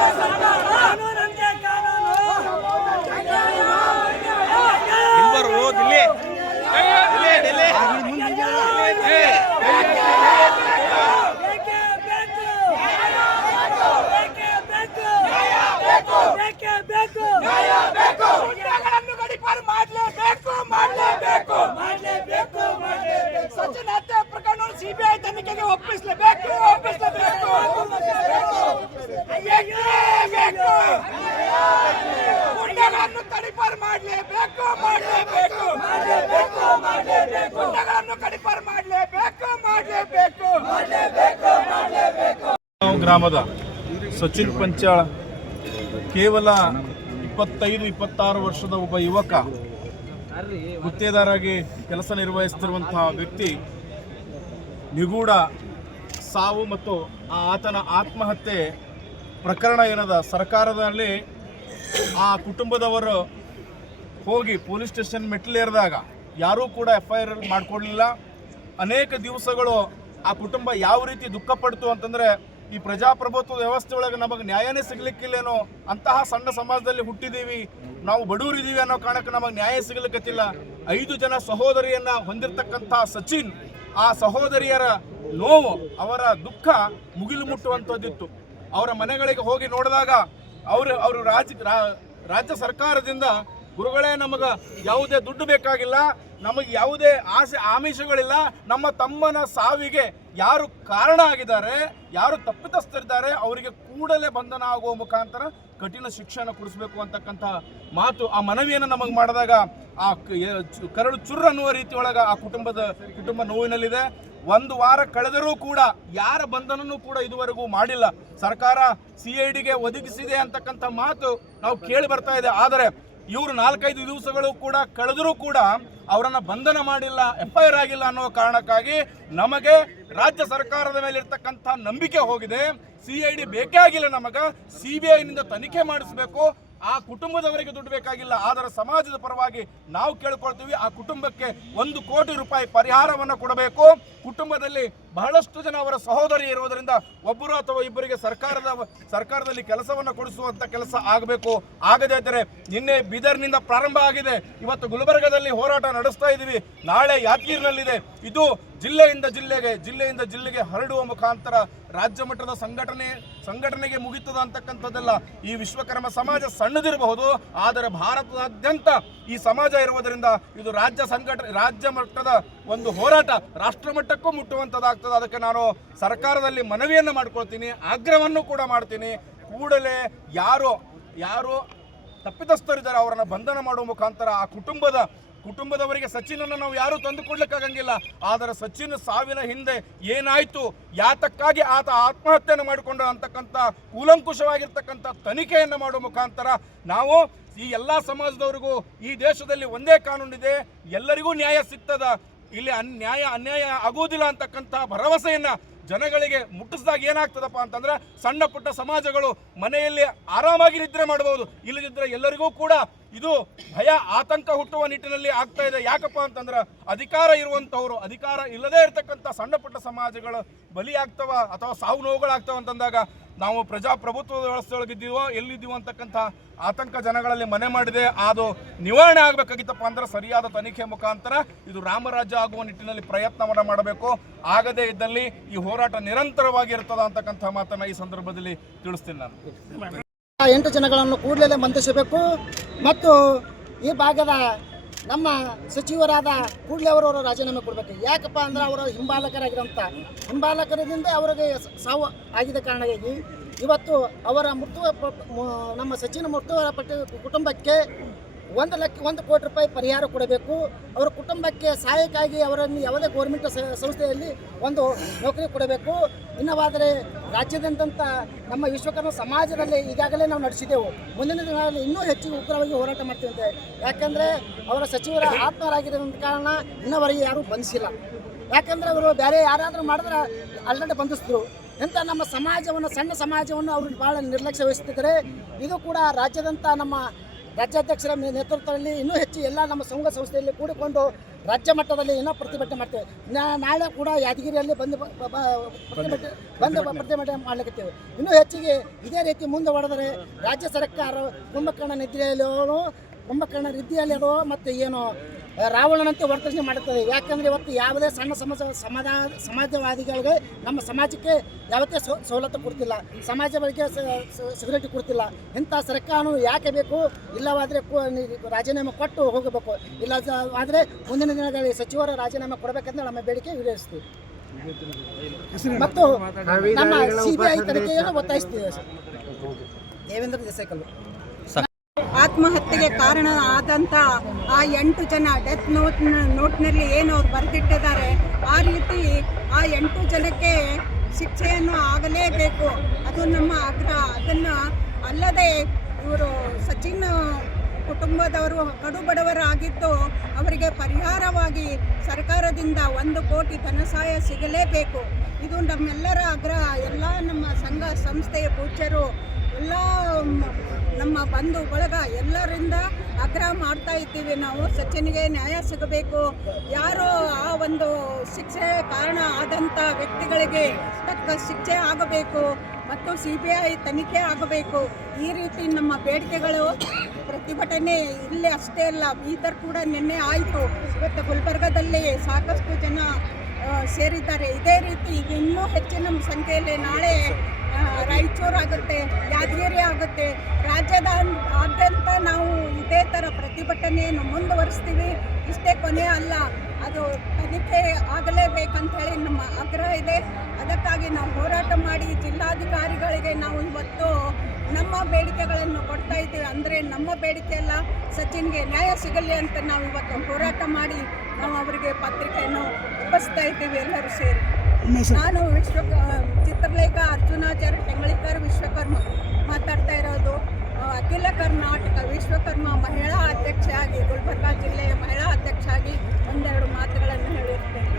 ಕಾನೂನಂತೆ ಗ್ರಾಮದ ಸಚಿನ್ ಪಂಚಾಳ ಕೇವಲ ಇಪ್ಪತ್ತೈದು, ಇಪ್ಪತ್ತಾರು ವರ್ಷದ ಒಬ್ಬ ಯುವಕ ಗುತ್ತೇದಾರಾಗಿ ಕೆಲಸ ನಿರ್ವಹಿಸುತ್ತಿರುವಂತಹ ವ್ಯಕ್ತಿ ನಿಗೂಢ ಸಾವು ಮತ್ತು ಆತನ ಆತ್ಮಹತ್ಯೆ ಪ್ರಕರಣ ಏನದ? ಸರ್ಕಾರದಲ್ಲಿ ಆ ಕುಟುಂಬದವರು ಹೋಗಿ ಪೊಲೀಸ್ ಸ್ಟೇಷನ್ ಮೆಟ್ಲೇರಿದಾಗ ಯಾರೂ ಕೂಡ ಎಫ್ ಐ ಆರ್ ಮಾಡಿಕೊಡ್ಲಿಲ್ಲ. ಅನೇಕ ದಿವಸಗಳು ಆ ಕುಟುಂಬ ಯಾವ ರೀತಿ ದುಃಖ ಪಡ್ತು ಅಂತಂದ್ರೆ ಈ ಪ್ರಜಾಪ್ರಭುತ್ವ ವ್ಯವಸ್ಥೆ ಒಳಗೆ ನಮಗೆ ನ್ಯಾಯನೇ ಸಿಗ್ಲಿಕ್ಕಿಲ್ಲೇನೋ ಅಂತಹ ಸಣ್ಣ ಸಮಾಜದಲ್ಲಿ ಹುಟ್ಟಿದೀವಿ, ನಾವು ಬಡವರಿದ್ದೀವಿ ಅನ್ನೋ ಕಾರಣಕ್ಕೆ ನಮಗೆ ನ್ಯಾಯ ಸಿಗಲಿಕ್ಕತ್ತಿಲ್ಲ ಐದು ಜನ ಸಹೋದರಿಯನ್ನ ಹೊಂದಿರತಕ್ಕಂಥ ಸಚಿನ್, ಆ ಸಹೋದರಿಯರ ನೋವು, ಅವರ ದುಃಖ ಮುಗಿಲು ಮುಟ್ಟುವಂಥದ್ದಿತ್ತು. ಅವರ ಮನೆಗಳಿಗೆ ಹೋಗಿ ನೋಡಿದಾಗ ಅವರು ಅವರು ರಾಜ್ಯ ರಾಜ್ಯ ಸರ್ಕಾರದಿಂದ ಗುರುಗಳೇ ನಮಗೆ ಯಾವುದೇ ದುಡ್ಡು ಬೇಕಾಗಿಲ್ಲ, ನಮಗೆ ಯಾವುದೇ ಆಸೆ, ಆಮಿಷಗಳಿಲ್ಲ, ನಮ್ಮ ತಮ್ಮನ ಸಾವಿಗೆ ಯಾರು ಕಾರಣ ಆಗಿದ್ದಾರೆ, ಯಾರು ತಪ್ಪಿತಸ್ಥರಿದ್ದಾರೆ, ಅವರಿಗೆ ಕೂಡಲೇ ಬಂಧನ ಆಗುವ ಮುಖಾಂತರ ಕಠಿಣ ಶಿಕ್ಷಣ ಕೊಡಿಸಬೇಕು ಅಂತಕ್ಕಂಥ ಮಾತು ಆ ಮನವಿಯನ್ನು ನಮಗೆ ಮಾಡಿದಾಗ ಆ ಕರಳು ಚುರ್ರ ಅನ್ನುವ ರೀತಿ ಒಳಗ ಆ ಕುಟುಂಬದ ಕುಟುಂಬ ನೋವಿನಲ್ಲಿದೆ. ಒಂದು ವಾರ ಕಳೆದರೂ ಕೂಡ ಯಾರ ಬಂಧನನೂ ಕೂಡ ಇದುವರೆಗೂ ಮಾಡಿಲ್ಲ. ಸರ್ಕಾರ ಸಿ ಐ ಡಿಗೆ ಒದಗಿಸಿದೆ ಅಂತಕ್ಕಂಥ ಮಾತು ನಾವು ಕೇಳಿ ಬರ್ತಾ ಇದೆ. ಆದರೆ ಇವರು ನಾಲ್ಕೈದು ದಿವಸಗಳು ಕೂಡ ಕಳೆದರೂ ಕೂಡ ಅವರನ್ನ ಬಂಧನ ಮಾಡಿಲ್ಲ ಎಫ್ ಆಗಿಲ್ಲ ಅನ್ನೋ ಕಾರಣಕ್ಕಾಗಿ ನಮಗೆ ರಾಜ್ಯ ಸರ್ಕಾರದ ಮೇಲೆ ಇರ್ತಕ್ಕಂಥ ನಂಬಿಕೆ ಹೋಗಿದೆ. ಸಿ ಐ ಡಿ ಬೇಕೇ ಆಗಿಲ್ಲ ನಮಗ. ಸಿ ಬಿ ಐನಿಂದ ತನಿಖೆ ಮಾಡಿಸಬೇಕು. ಆ ಕುಟುಂಬದವರಿಗೆ ದುಡ್ಡು ಬೇಕಾಗಿಲ್ಲ, ಆದರೆ ಸಮಾಜದ ಪರವಾಗಿ ನಾವು ಕೇಳ್ಕೊಳ್ತೀವಿ, ಆ ಕುಟುಂಬಕ್ಕೆ ಒಂದು ಕೋಟಿ ರೂಪಾಯಿ ಪರಿಹಾರವನ್ನು ಕೊಡಬೇಕು. ಕುಟುಂಬದಲ್ಲಿ ಬಹಳಷ್ಟು ಜನ ಅವರ ಸಹೋದರಿ ಇರುವುದರಿಂದ ಒಬ್ಬರು ಅಥವಾ ಇಬ್ಬರಿಗೆ ಸರ್ಕಾರದ ಸರ್ಕಾರದಲ್ಲಿ ಕೆಲಸವನ್ನು ಕೊಡಿಸುವಂಥ ಕೆಲಸ ಆಗಬೇಕು. ಆಗದೇ ಇದ್ದರೆ ನಿನ್ನೆ ಬೀದರ್ನಿಂದ ಪ್ರಾರಂಭ ಆಗಿದೆ. ಇವತ್ತು ಗುಲ್ಬರ್ಗದಲ್ಲಿ ಹೋರಾಟ ನಡೆಸ್ತಾ ಇದ್ದೀವಿ. ನಾಳೆ ಯಾದಗಿರಿನಲ್ಲಿದೆ. ಇದು ಜಿಲ್ಲೆಯಿಂದ ಜಿಲ್ಲೆಗೆ ಜಿಲ್ಲೆಯಿಂದ ಜಿಲ್ಲೆಗೆ ಹರಡುವ ಮುಖಾಂತರ ರಾಜ್ಯ ಮಟ್ಟದ ಸಂಘಟನೆ, ಸಂಘಟನೆಗೆ ಮುಗಿತದ ಅಂತಕ್ಕಂಥದ್ದೆಲ್ಲ ಈ ವಿಶ್ವಕರ್ಮ ಸಮಾಜ ಸಣ್ಣದಿರಬಹುದು. ಆದರೆ ಭಾರತದಾದ್ಯಂತ ಈ ಸಮಾಜ ಇರುವುದರಿಂದ ಇದು ರಾಜ್ಯ ಸಂಘಟನೆ ರಾಜ್ಯ ಮಟ್ಟದ ಒಂದು ಹೋರಾಟ ರಾಷ್ಟ್ರ ಮಟ್ಟಕ್ಕೂ ಮುಟ್ಟುವಂಥದ್ದಾಗ್ತದೆ. ಅದಕ್ಕೆ ನಾನು ಸರ್ಕಾರದಲ್ಲಿ ಮನವಿಯನ್ನು ಮಾಡ್ಕೊಳ್ತೀನಿ. ಆಗ್ರಹವನ್ನು ಕೂಡ ಮಾಡ್ತೀನಿ. ಕೂಡಲೇ ಯಾರು ಯಾರು ತಪ್ಪಿತಸ್ಥರಿದ್ದಾರೆ, ಅವರನ್ನು ಬಂಧನ ಮಾಡುವ ಮುಖಾಂತರ ಆ ಕುಟುಂಬದ ಕುಟುಂಬದವರಿಗೆ ಸಚಿನನ್ನು ನಾವು ಯಾರೂ ತಂದು ಕೊಡ್ಲಿಕ್ಕಾಗಂಗಿಲ್ಲ. ಆದರೆ ಸಚಿನ್ ಸಾವಿನ ಹಿಂದೆ ಏನಾಯ್ತು? ಯಾತಕ್ಕಾಗಿ ಆತ ಆತ್ಮಹತ್ಯೆಯನ್ನು ಮಾಡಿಕೊಂಡ ಅಂತಕ್ಕಂಥ ಕೂಲಂಕುಷವಾಗಿರ್ತಕ್ಕಂಥ ತನಿಖೆಯನ್ನು ಮಾಡುವ ಮುಖಾಂತರ ನಾವು ಈ ಎಲ್ಲ ಸಮಾಜದವರಿಗೂ ಈ ದೇಶದಲ್ಲಿ ಒಂದೇ ಕಾನೂನಿದೆ, ಎಲ್ಲರಿಗೂ ನ್ಯಾಯ ಸಿಗ್ತದ. ಇಲ್ಲಿ ಅನ್ಯಾಯ ಅನ್ಯಾಯ ಆಗುವುದಿಲ್ಲ ಅಂತಕ್ಕಂಥ ಭರವಸೆಯನ್ನ ಜನಗಳಿಗೆ ಮುಟ್ಟಿಸಿದಾಗ ಏನಾಗ್ತದಪ್ಪ ಅಂತಂದ್ರೆ ಸಣ್ಣ ಪುಟ್ಟ ಸಮಾಜಗಳು ಮನೆಯಲ್ಲಿ ಆರಾಮಾಗಿ ನಿದ್ರೆ ಮಾಡಬಹುದು. ಇಲ್ಲದಿದ್ರೆ ಎಲ್ಲರಿಗೂ ಕೂಡ ಇದು ಭಯ, ಆತಂಕ ಹುಟ್ಟುವ ನಿಟ್ಟಿನಲ್ಲಿ ಆಗ್ತಾ ಇದೆ. ಯಾಕಪ್ಪ ಅಂತಂದ್ರೆ ಅಧಿಕಾರ ಇರುವಂತವರು, ಅಧಿಕಾರ ಇಲ್ಲದೇ ಇರತಕ್ಕಂಥ ಸಣ್ಣ ಪುಟ್ಟ ಸಮಾಜಗಳು ಬಲಿಯಾಗ್ತವ ಅಥವಾ ಸಾವು ನೋವುಗಳಾಗ್ತವ ಅಂತಂದಾಗ ನಾವು ಪ್ರಜಾಪ್ರಭುತ್ವದ ವ್ಯವಸ್ಥೆಯೊಳಗಿದ್ದೀವೋ, ಎಲ್ಲಿದ್ದೀವೋ ಅಂತಕ್ಕಂಥ ಆತಂಕ ಜನಗಳಲ್ಲಿ ಮನೆ ಮಾಡಿದೆ. ಅದು ನಿವಾರಣೆ ಆಗಬೇಕಾಗಿತ್ತಪ್ಪ ಅಂದ್ರೆ ಸರಿಯಾದ ತನಿಖೆ ಮುಖಾಂತರ ಇದು ರಾಮರಾಜ್ಯ ಆಗುವ ನಿಟ್ಟಿನಲ್ಲಿ ಪ್ರಯತ್ನವನ್ನು ಮಾಡಬೇಕು. ಆಗದೇ ಇದ್ದಲ್ಲಿ ಈ ಹೋರಾಟ ನಿರಂತರವಾಗಿ ಇರ್ತದ ಅಂತಕ್ಕಂಥ ಮಾತನ್ನ ಈ ಸಂದರ್ಭದಲ್ಲಿ ತಿಳಿಸ್ತೀನಿ ನಾನು. ಎಂಟು ಜನಗಳನ್ನು ಕೂಡಲೇ ಬಂಧಿಸಬೇಕು ಮತ್ತು ಈ ಭಾಗದ ನಮ್ಮ ಸಚಿವರಾದ ಕೂಡಲೇ ಅವರು ರಾಜೀನಾಮೆ ಕೊಡಬೇಕು. ಯಾಕಪ್ಪ ಅಂದ್ರೆ ಅವರ ಹಿಂಬಾಲಕರಾಗಿರೋಂಥ ಹಿಂಬಾಲಕರದಿಂದ ಅವರಿಗೆ ಸಾವು ಆಗಿದ ಕಾರಣವಾಗಿ ಇವತ್ತು ಅವರ ಮೃತ್ಯು ನಮ್ಮ ಸಚಿನ ಮೃತ್ಯುವರ ಪಟ್ಟಿ ಕುಟುಂಬಕ್ಕೆ ಒಂದು ಲಕ್ಷ, ಒಂದು ಕೋಟಿ ರೂಪಾಯಿ ಪರಿಹಾರ ಕೊಡಬೇಕು. ಅವರ ಕುಟುಂಬಕ್ಕೆ ಸಹಾಯಕ್ಕಾಗಿ ಅವರನ್ನು ಯಾವುದೇ ಗೌರ್ಮೆಂಟ್ ಸಂಸ್ಥೆಯಲ್ಲಿ ಒಂದು ನೌಕರಿ ಕೊಡಬೇಕು. ಇನ್ನವಾದರೆ ರಾಜ್ಯದಂತ ನಮ್ಮ ವಿಶ್ವಕರ್ಮ ಸಮಾಜದಲ್ಲಿ ಈಗಾಗಲೇ ನಾವು ನಡೆಸಿದೆವು. ಮುಂದಿನ ದಿನಗಳಲ್ಲಿ ಇನ್ನೂ ಹೆಚ್ಚು ಉಗ್ರವಾಗಿ ಹೋರಾಟ ಮಾಡ್ತೀವಿ ಅಂತ ಯಾಕಂದರೆ ಅವರ ಸಚಿವರ ಆತ್ಮರಾಗಿರುವಂಥ ಕಾರಣ ಇನ್ನವರೆಗೆ ಯಾರೂ ಬಂಧಿಸಿಲ್ಲ ಯಾಕಂದರೆ ಅವರು ಬೇರೆ ಯಾರಾದರೂ ಮಾಡಿದ್ರೆ ಆಲ್ರೆಡಿ ಬಂಧಿಸಿದ್ರು. ಇಂಥ ನಮ್ಮ ಸಮಾಜವನ್ನು, ಸಣ್ಣ ಸಮಾಜವನ್ನು ಅವರು ಭಾಳ ನಿರ್ಲಕ್ಷ್ಯ ವಹಿಸ್ತಿದ್ದಾರೆ. ಇದು ಕೂಡ ರಾಜ್ಯದಂಥ ನಮ್ಮ ರಾಜ್ಯಾಧ್ಯಕ್ಷರ ನೇತೃತ್ವದಲ್ಲಿ ಇನ್ನೂ ಹೆಚ್ಚು ಎಲ್ಲ ನಮ್ಮ ಸಂಘ ಸಂಸ್ಥೆಯಲ್ಲಿ ಕೂಡಿಕೊಂಡು ರಾಜ್ಯ ಮಟ್ಟದಲ್ಲಿ ಏನೋ ಪ್ರತಿಭಟನೆ ಮಾಡ್ತೇವೆ. ನಾಳೆ ಕೂಡ ಯಾದಗಿರಿಯಲ್ಲಿ ಬಂದು ಬಂದು ಪ್ರತಿಭಟನೆ ಮಾಡಲಿಕ್ಕೆ ಇನ್ನೂ ಹೆಚ್ಚಿಗೆ ಇದೇ ರೀತಿ ಮುಂದೆ ಹೊಡೆದರೆ ರಾಜ್ಯ ಸರ್ಕಾರ ಕುಂಭಕರ್ಣ ನಿದ್ರೆಯಲ್ಲಿ, ಕುಂಭಕರ್ಣ ಅದೋ ಮತ್ತು ಏನು ರಾವಣನಂತೆ ವರ್ತನೆ ಮಾಡುತ್ತದೆ. ಯಾಕಂದರೆ ಇವತ್ತು ಯಾವುದೇ ಸಣ್ಣ ಸಮಾಜ ಸಮಾಜ ಸಮಾಜವಾದಿಗಳಿಗೆ ನಮ್ಮ ಸಮಾಜಕ್ಕೆ ಯಾವತ್ತೇ ಸವಲತ್ತು ಕೊಡ್ತಿಲ್ಲ. ಸಮಾಜ ಬಗ್ಗೆ ಸಿಗರೇಟ್ ಕೊಡ್ತಿಲ್ಲ. ಇಂಥ ಸರ್ಕಾರನು ಯಾಕೆ ಬೇಕು? ಇಲ್ಲವಾದರೆ ರಾಜೀನಾಮೆ ಕೊಟ್ಟು ಹೋಗಬೇಕು. ಇಲ್ಲ ಆದರೆ ಮುಂದಿನ ದಿನಗಳಲ್ಲಿ ಸಚಿವರ ರಾಜೀನಾಮೆ ಕೊಡಬೇಕಂತ ನಮ್ಮ ಬೇಡಿಕೆ ಈಡೇರಿಸ್ತೀವಿ. ಮತ್ತು ನಮ್ಮ ಸಿ ಬಿ ಐ ತನಿಖೆಯನ್ನು ಒತ್ತಾಯಿಸ್ತೀವಿ. ಸರ್. ದೇವೇಂದ್ರ ದೇಸಾಯಿಕಲ್ಲು ಆತ್ಮಹತ್ಯೆಗೆ ಕಾರಣ ಆದಂಥ ಆ ಎಂಟು ಜನ ಡೆತ್ ನೋಟ್ ನೋಟ್ನಲ್ಲಿ ಏನು ಅವ್ರು ಬರೆದಿಟ್ಟಿದ್ದಾರೆ, ಆ ರೀತಿ ಆ ಎಂಟು ಜನಕ್ಕೆ ಶಿಕ್ಷೆಯನ್ನು ಆಗಲೇಬೇಕು. ಅದು ನಮ್ಮ ಆಗ್ರಹ ಅದನ್ನು ಅಲ್ಲದೆ ಇವರು ಸಚಿನ್ ಕುಟುಂಬದವರು ಕಡು ಬಡವರಾಗಿದ್ದು ಅವರಿಗೆ ಪರಿಹಾರವಾಗಿ ಸರ್ಕಾರದಿಂದ ಒಂದು ಕೋಟಿ ಧನಸಹಾಯ ಸಿಗಲೇಬೇಕು. ಇದು ನಮ್ಮೆಲ್ಲರ ಆಗ್ರಹ ಎಲ್ಲ ನಮ್ಮ ಸಂಘ, ಸಂಸ್ಥೆಯ ಪೂಜ್ಯರು, ಎಲ್ಲ ಬಂಧು ಬಳಗ ಎಲ್ಲರಿಂದ ಆಗ್ರಹ ಮಾಡ್ತಾ ಇದ್ದೀವಿ ನಾವು. ಸಚಿನ್ಗೆ ನ್ಯಾಯ ಸಿಗಬೇಕು. ಯಾರು ಆ ಒಂದು ಶಿಕ್ಷೆ ಕಾರಣ ಆದಂಥ ವ್ಯಕ್ತಿಗಳಿಗೆ ತಕ್ಕ ಶಿಕ್ಷೆ ಆಗಬೇಕು ಮತ್ತು ಸಿ ಬಿ ಐ ತನಿಖೆ ಆಗಬೇಕು. ಈ ರೀತಿ ನಮ್ಮ ಬೇಡಿಕೆಗಳು ಪ್ರತಿಭಟನೆ ಇಲ್ಲಿ ಅಷ್ಟೇ ಅಲ್ಲ, ಬೀದರ್ ಕೂಡ ನಿನ್ನೆ ಆಯಿತು. ಇವತ್ತು ಗುಲ್ಬರ್ಗದಲ್ಲಿ ಸಾಕಷ್ಟು ಜನ ಸೇರಿದ್ದಾರೆ. ಇದೇ ರೀತಿ ಈಗ ಇನ್ನೂ ಹೆಚ್ಚಿನ ಸಂಖ್ಯೆಯಲ್ಲಿ ನಾಳೆ ಆಗುತ್ತೆ, ಯಾದಗಿರಿ ಆಗುತ್ತೆ. ರಾಜ್ಯದ ಆದ್ಯಂತ ನಾವು ಇದೇ ಥರ ಪ್ರತಿಭಟನೆಯನ್ನು ಮುಂದುವರಿಸ್ತೀವಿ. ಇಷ್ಟೇ ಕೊನೆ ಅಲ್ಲ, ಅದು ತನಿಖೆ ಆಗಲೇಬೇಕಂತ ಹೇಳಿ ನಮ್ಮ ಆಗ್ರಹ ಇದೆ. ಅದಕ್ಕಾಗಿ ನಾವು ಹೋರಾಟ ಮಾಡಿ ಜಿಲ್ಲಾಧಿಕಾರಿಗಳಿಗೆ ನಾವು ಇವತ್ತು ನಮ್ಮ ಬೇಡಿಕೆಗಳನ್ನು ಕೊಡ್ತಾ ಇದ್ದೀವಿ. ಅಂದರೆ ನಮ್ಮ ಬೇಡಿಕೆ ಎಲ್ಲ ಸಚಿನ್ಗೆ ನ್ಯಾಯ ಸಿಗಲಿ ಅಂತ ನಾವು ಇವತ್ತು ಹೋರಾಟ ಮಾಡಿ ನಾವು ಅವರಿಗೆ ಪತ್ರಿಕೆಯನ್ನು ಒಪ್ಪಿಸ್ತಾ ಇದ್ದೀವಿ ಎಲ್ಲರೂ ಸೇರಿ. ನಾನು ವಿಶ್ವ ಚಿತ್ರಲೇಖ ಅರ್ಜುನಾಚಾರ್ಯ ಟೆಂಗಳಿಕರ್ ವಿಶ್ವಕರ್ಮ ಮಾತಾಡ್ತಾ ಇರೋದು. ಅಖಿಲ ಕರ್ನಾಟಕ ವಿಶ್ವಕರ್ಮ ಮಹಿಳಾ ಅಧ್ಯಕ್ಷೆಯಾಗಿ ಗುಲ್ಬರ್ಗಾ ಜಿಲ್ಲೆಯ ಮಹಿಳಾ ಅಧ್ಯಕ್ಷೆಯಾಗಿ ಒಂದೆರಡು ಮಾತುಗಳನ್ನು ಹೇಳಿರ್ತೇನೆ.